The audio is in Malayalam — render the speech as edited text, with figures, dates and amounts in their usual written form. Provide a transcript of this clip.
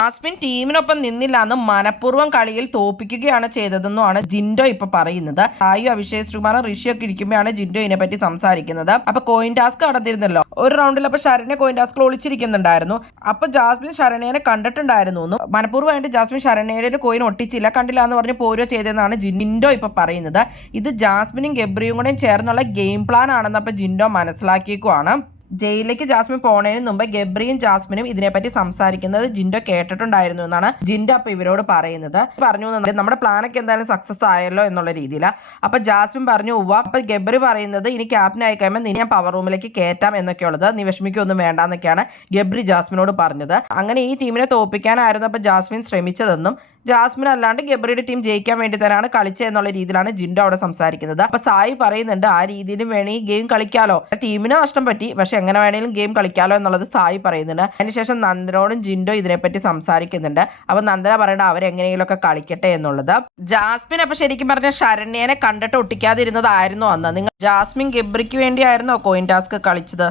ജാസ്മിൻ ടീമിനൊപ്പം നിന്നില്ല എന്ന് മനഃപൂർവ്വം കളിയിൽ തോപ്പിക്കുകയാണ് ചെയ്തതെന്നുമാണ് ജിൻഡോ ഇപ്പൊ പറയുന്നത്. ആയു, അഭിഷേക് ശ്രീകുമാറും ഋഷിയൊക്കെ ഇരിക്കുമ്പോഴാണ് ജിൻഡോ ഇതിനെ പറ്റി സംസാരിക്കുന്നത്. അപ്പൊ കോയിൻ ടാസ്ക് നടന്നിരുന്നല്ലോ ഒരു റൗണ്ടിൽ. അപ്പൊ ശരണ്യ കോയിൻ ടാസ്കിൽ ഒളിച്ചിരിക്കുന്നുണ്ടായിരുന്നു. അപ്പൊ ജാസ്മിൻ ശരണ്യനെ കണ്ടിട്ടുണ്ടായിരുന്നു. മനഃപൂർവ്വമായിട്ട് ജാസ്മിൻ ശരണ്യയുടെ കോയിൻ ഒട്ടിച്ചില്ല, കണ്ടില്ല എന്ന് പറഞ്ഞ് പോരോ ചെയ്തതെന്നാണ് ജിൻഡോ ഇപ്പൊ പറയുന്നത്. ഇത് ജാസ്മിനും ഗബ്രിയും കൂടെയും ചേർന്നുള്ള ഗെയിം പ്ലാൻ ആണെന്ന് അപ്പൊ ജിൻഡോ മനസ്സിലാക്കിയേക്കുവാണ്. ജയിലിലേക്ക് ജാസ്മിൻ പോണതിന് മുമ്പ് ഗബ്രിയും ജാസ്മിനും ഇതിനെപ്പറ്റി സംസാരിക്കുന്നത് ജിൻഡോ കേട്ടിട്ടുണ്ടായിരുന്നു എന്നാണ് ജിൻഡോ അപ്പൊ ഇവരോട് പറയുന്നത്. പറഞ്ഞു നമ്മുടെ പ്ലാനൊക്കെ എന്തായാലും സക്സസ് ആയല്ലോ എന്നുള്ള രീതിയിലാണ്. അപ്പൊ ജാസ്മിൻ പറഞ്ഞു ഉവ്വ. അപ്പൊ ഗബ്രി പറയുന്നത് ഇനി ക്യാപ്റ്റൻ ആയി കഴിയുമ്പോൾ നീ ഞാൻ പവർ റൂമിലേക്ക് കയറ്റാം എന്നൊക്കെയുള്ളത്, നീ വിഷമിക്കൊന്നും വേണ്ടെന്നൊക്കെയാണ് ഗബ്രി ജാസ്മിനോട് പറഞ്ഞത്. അങ്ങനെ ഈ ടീമിനെ തോൽപ്പിക്കാനായിരുന്നു അപ്പൊ ജാസ്മിൻ ശ്രമിച്ചതെന്നും ജാസ്മിൻ അല്ലാണ്ട് ഗബ്രിയുടെ ടീം ജയിക്കാൻ വേണ്ടി തന്നെയാണ് കളിച്ചത് എന്നുള്ള രീതിയിലാണ് ജിൻഡോ അവിടെ സംസാരിക്കുന്നത്. അപ്പൊ സായി പറയുന്നുണ്ട് ആ രീതിയിലും വേണേ ഈ ഗെയിം കളിക്കാലോ, ടീമിന് നഷ്ടം പറ്റി പക്ഷെ എങ്ങനെ വേണേലും ഗെയിം കളിക്കാലോ എന്നുള്ളത് സായി പറയുന്നുണ്ട്. അതിനുശേഷം നന്ദനോടും ജിൻഡോ ഇതിനെപ്പറ്റി സംസാരിക്കുന്നുണ്ട്. അപ്പൊ നന്ദന പറയണ്ട അവരെങ്ങനെയെങ്കിലും ഒക്കെ കളിക്കട്ടെ എന്നുള്ളത്. ജാസ്മിൻ അപ്പൊ ശരിക്കും പറഞ്ഞ ശരണ്യനെ കണ്ടിട്ട് ഒട്ടിക്കാതിരുന്നതായിരുന്നു അന്ന്. നിങ്ങൾ ജാസ്മിൻ ഗബ്രിക്ക് വേണ്ടിയായിരുന്നോ കോയിൻ ടാസ്ക് കളിച്ചത്?